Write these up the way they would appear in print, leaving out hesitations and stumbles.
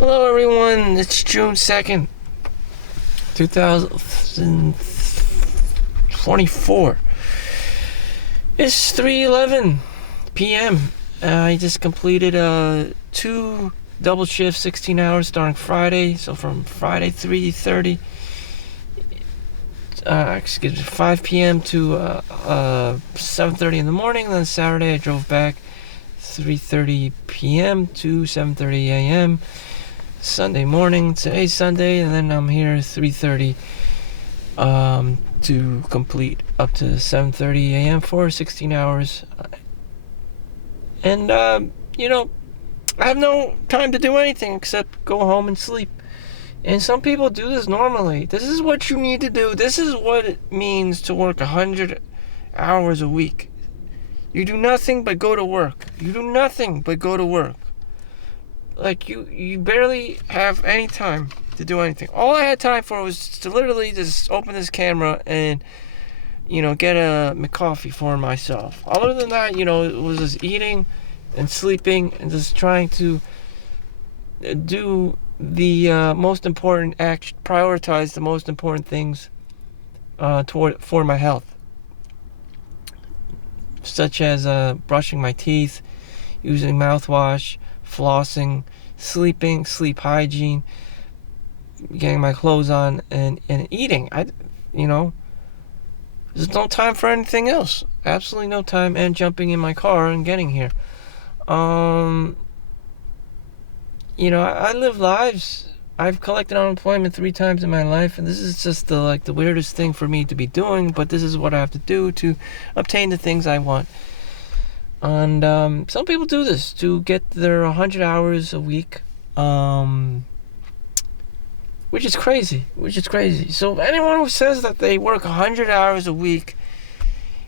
Hello everyone, it's June 2nd, 2024. It's 3:11 p.m. I just completed 2 double shifts, 16 hours starting Friday. So from Friday 3:30, 5 p.m. to 7:30 in the morning. Then Saturday I drove back 3:30 p.m. to 7:30 a.m. Sunday morning. Today's Sunday, and then I'm here 3:30 to complete up to 7:30 a.m. for 16 hours. And I have no time to do anything except go home and sleep. And some people do this normally. This is what you need to do. This is what it means to work 100 hours a week. You do nothing but go to work. You do nothing but go to work. Like, you barely have any time to do anything. All I had time for was to literally just open this camera and, get a McCoffee for myself. Other than that, it was just eating and sleeping and just trying to do the most important action, prioritize the most important things for my health. Such as brushing my teeth, using mouthwash, flossing, sleep hygiene, getting my clothes on, and eating. There's no time for anything else. Absolutely no time. And jumping in my car and getting here. I live lives. I've collected unemployment 3 times in my life, and this is just the weirdest thing for me to be doing, but this is what I have to do to obtain the things I want. And some people do this to get their 100 hours a week, which is crazy. So anyone who says that they work 100 hours a week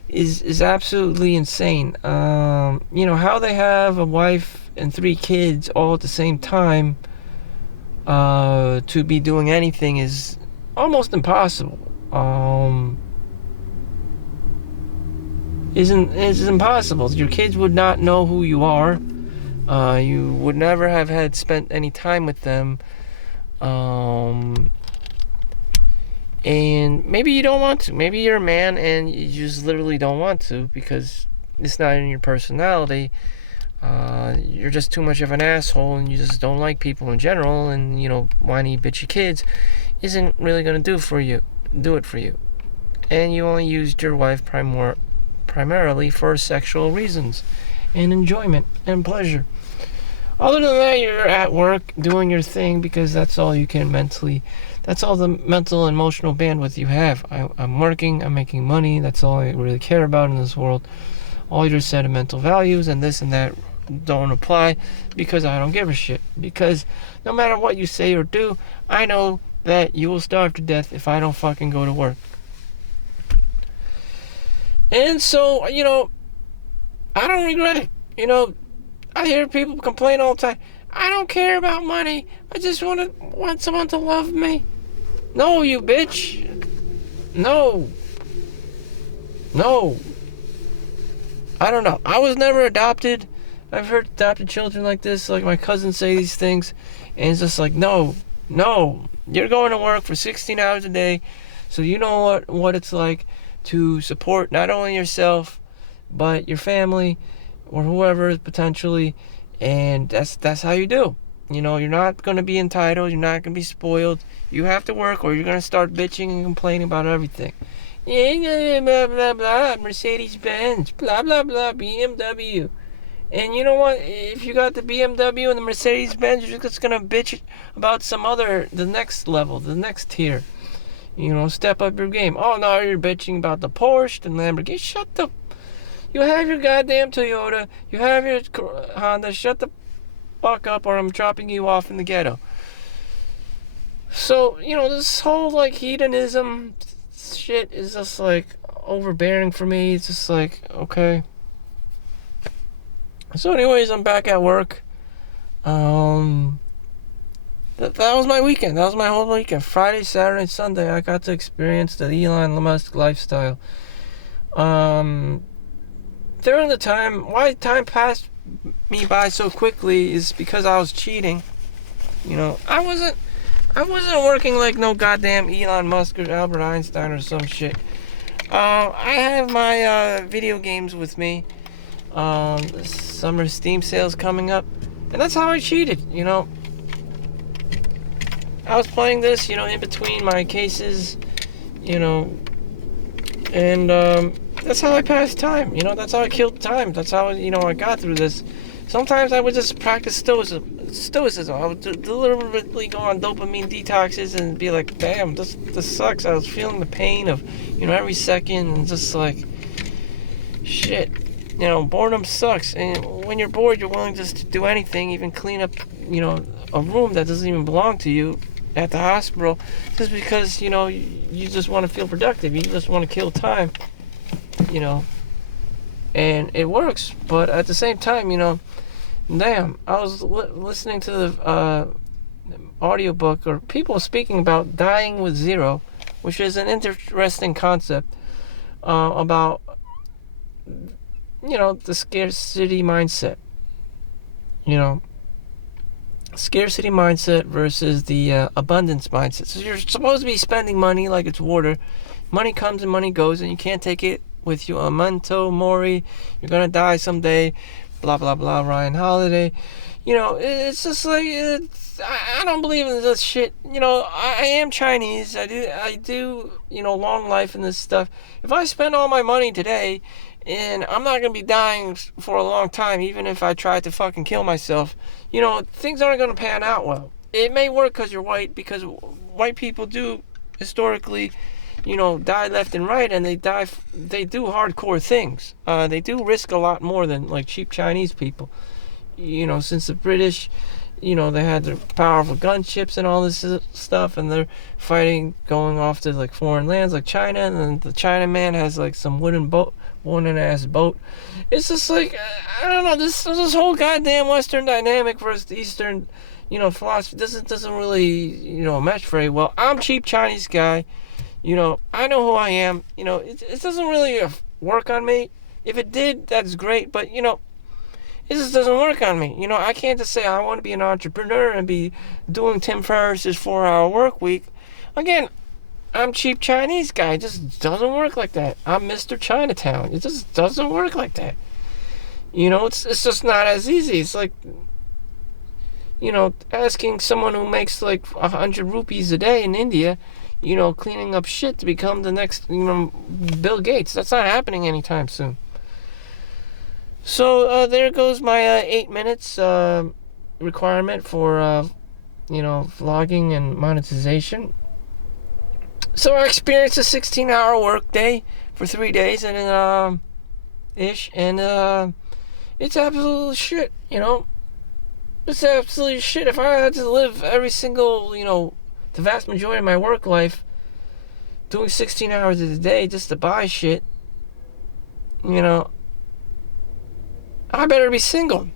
is absolutely insane. How they have a wife and 3 kids all at the same time to be doing anything is almost impossible. It's impossible. Your kids would not know who you are. You would never have had spent any time with them. And maybe you don't want to. Maybe you're a man and you just literally don't want to because it's not in your personality. You're just too much of an asshole and you just don't like people in general, and whiny bitchy kids isn't really gonna do it for you. And you only used your wife primarily for sexual reasons and enjoyment and pleasure. Other than that, you're at work doing your thing because that's all you can that's all the mental and emotional bandwidth you have. I'm working, I'm making money, that's all I really care about in this world. All your sentimental values and this and that don't apply because I don't give a shit. Because no matter what you say or do, I know that you will starve to death if I don't fucking go to work. And so, I don't regret it. I hear people complain all the time. I don't care about money. I just want someone to love me. No, you bitch. No. I don't know. I was never adopted. I've heard adopted children like this, like my cousins say these things, and it's just like, no. You're going to work for 16 hours a day, so you know what it's like to support not only yourself, but your family, or whoever potentially, and that's how you do. You're not going to be entitled, you're not going to be spoiled. You have to work, or you're going to start bitching and complaining about everything. Yeah, blah, blah, blah, Mercedes-Benz, blah, blah, blah, BMW. And you know what? If you got the BMW and the Mercedes-Benz, you're just going to bitch about the next level, the next tier. Step up your game. Oh, no, you're bitching about the Porsche and Lamborghini. You have your goddamn Toyota. You have your Honda. Shut the fuck up, or I'm dropping you off in the ghetto. So, this whole, hedonism shit is just, overbearing for me. It's just okay. So, anyways, I'm back at work. That was my weekend. That was my whole weekend. Friday, Saturday, Sunday, I got to experience the Elon Musk lifestyle. During the time, why time passed me by so quickly is because I was cheating. I wasn't working like no goddamn Elon Musk or Albert Einstein or some shit. I have my video games with me. The summer Steam sales coming up, and that's how I cheated. I was playing this, in between my cases, you know, and that's how I passed time. That's how I killed time. That's how I got through this. Sometimes I would just practice stoicism. I would deliberately go on dopamine detoxes and be like, damn, this sucks. I was feeling the pain of, every second, and just like, shit. Boredom sucks. And when you're bored, you're willing just to do anything, even clean up, a room that doesn't even belong to you at the hospital, just because, you just want to feel productive. You just want to kill time, and it works. But at the same time, damn, I was listening to the audiobook, or people speaking about dying with zero, which is an interesting concept about, the scarcity mindset. Scarcity mindset versus the abundance mindset. So you're supposed to be spending money like it's water. Money comes and money goes, and you can't take it with you. Memento mori. You're gonna die someday. Blah blah blah. Ryan Holiday. It's just like I don't believe in this shit. I am Chinese. I do. Long life and this stuff. If I spend all my money today, and I'm not going to be dying for a long time, even if I tried to fucking kill myself, things aren't going to pan out well. It may work because you're white, because white people do historically, die left and right, and they do hardcore things. They do risk a lot more than like cheap Chinese people. Since the British, they had their powerful gunships and all this stuff, and they're fighting, going off to like foreign lands like China, and then the China man has like some wooden ass boat. It's just like, I don't know, this whole goddamn Western dynamic versus the Eastern, philosophy doesn't really, mesh very well. I'm cheap Chinese guy. I know who I am. It doesn't really work on me. If it did, that's great, but it just doesn't work on me. I can't just say I want to be an entrepreneur and be doing Tim Ferriss's 4-hour work week. Again, I'm cheap Chinese guy. It just doesn't work like that. I'm Mr. Chinatown. It just doesn't work like that. It's just not as easy. It's like, asking someone who makes like 100 rupees a day in India, cleaning up shit to become the next, Bill Gates. That's not happening anytime soon. So there goes my 8 minutes requirement for, vlogging and monetization. So I experienced a 16-hour work day for 3 days, and ish, and it's absolute shit. It's absolute shit. If I had to live every single, the vast majority of my work life doing 16 hours a day just to buy shit, I better be single.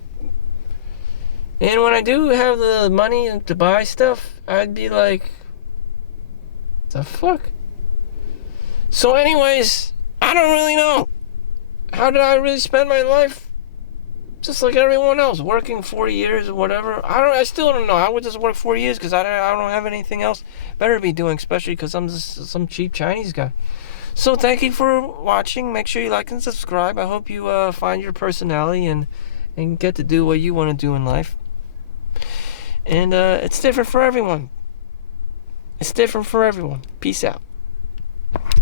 And when I do have the money to buy stuff, I'd be like, the fuck? So anyways, I don't really know. How did I really spend my life? Just like everyone else, working 40 years or whatever. I still don't know. I would just work 40 years because I don't have anything else better to be doing, especially because I'm just some cheap Chinese guy. So thank you for watching. Make sure you like and subscribe. I hope you find your personality and get to do what you want to do in life. And it's different for everyone. It's different for everyone. Peace out.